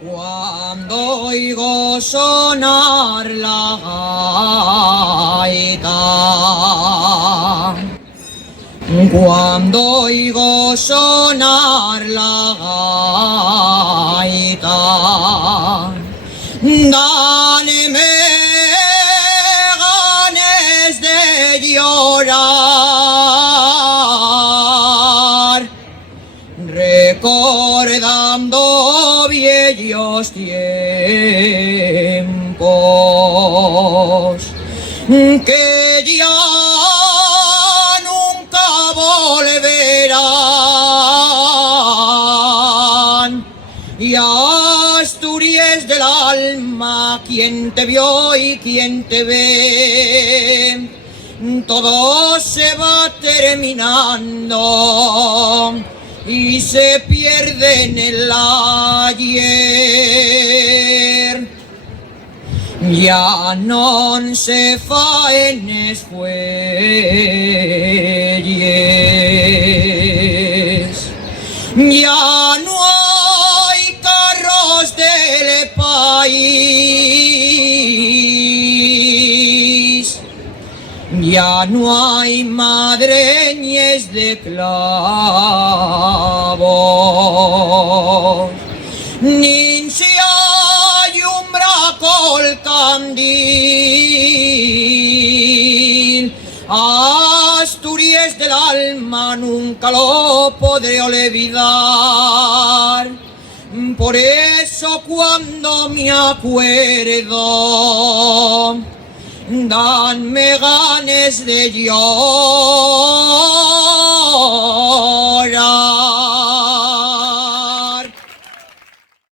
Cuando oigo sonar la gaita, cuando oigo sonar la gaita, dáneme ganas de llorar, recordando viejos tiempos que ya nunca volverán. Y Asturias del alma, quien te vio y quien te ve, todo se va terminando y se pierde en el ayer. Ya no se faenes fuelles, ya no hay carros del país, ya no hay madreñes de clavos, ni si hay un bracol candil. Asturias del alma nunca lo podré olvidar. Por eso cuando me acuerdo, danme ganas de llorar.